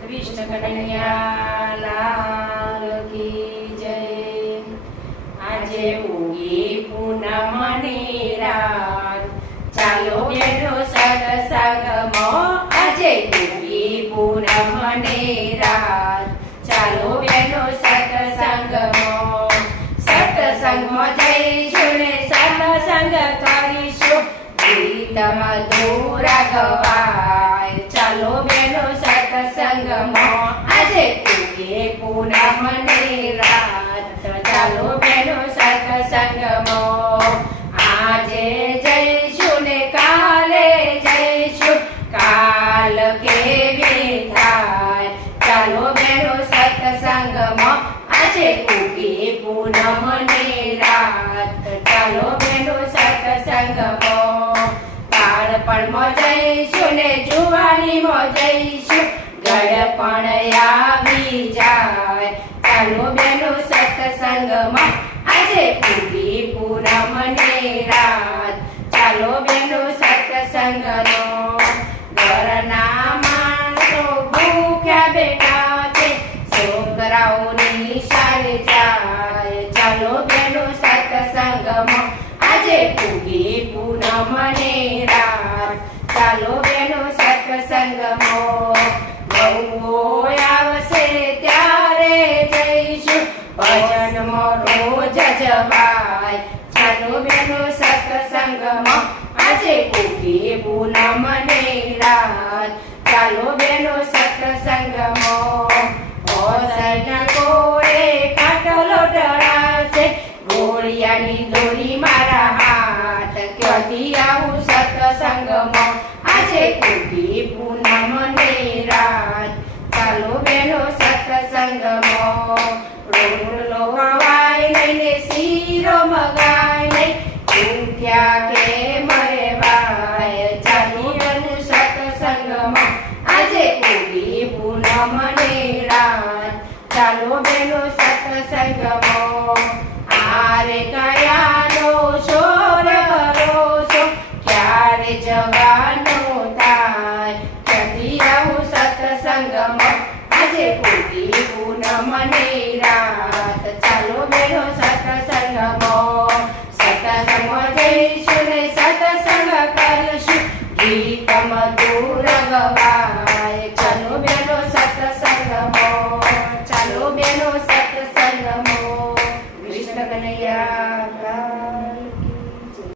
કૃષ્ણ કનૈયા લાલ કી જય। આજે ઉગી પૂનમની રાત, ચાલો બેનો સત્સંગમાં। આજે ઉગી પૂનમની રાત, ચાલો બેનો સત્સંગમાં। સત્સંગમાં જઈશું ને સત્સંગ કરીશું, ગીત મધુર ગવાય। ચાલો બેનો સત્સંગમાં, આજે ઉગી પૂનમની રાત, ચાલો બેનો સત્સંગમાં। આજે જઈશું ને કાલે જઈશું, કાલ કેવી થાય। ચાલો બેનો સત્સંગમાં, આજે ઉગી પૂનમની રાત, ચાલો બેનો સત્સંગમાં। બાળપણમાં જઈશું ને જુવાનીમાં જઈશું, ગળપણ આવી જાય। ચાલો બેનો સત્સંગમાં, આજે ઉગી પૂનમની રાત, ચાલો બેનો સત્સંગનો। ઘરના માણસો ભૂખ્યા બેઠા છે, છોકરાઓની શાળે જાય। ચાલો બેનો સત્સંગમાં, આજે ઉગી પૂનમની રાત, ચાલો બેનો સત્સંગમાં। ગૌઓ આવશે ત્યારે જઈશું, ભજનમાં રોજ જવાય। ચાલો બેનો સત્સંગમાં, આજે ઉગી પૂનમની રાત, ચાલો બેનો સત્સંગમાં। હોસૈના કોળે કાટલો ડળાશે, ગોળિયાની દોરી મારા હાથ, ક્યાંથી આવું સત્સંગમાં। આજે ઉગી પૂનમની રાત, ચાલો બેનો સત્સંગમાં। રોટલો હવાય નહીં ને શીરો મગાય નહીં, ભૂખ્યા કે મરે વાય। ચાલો બેનો સત્સંગમાં, આજે ઉગી પૂનમની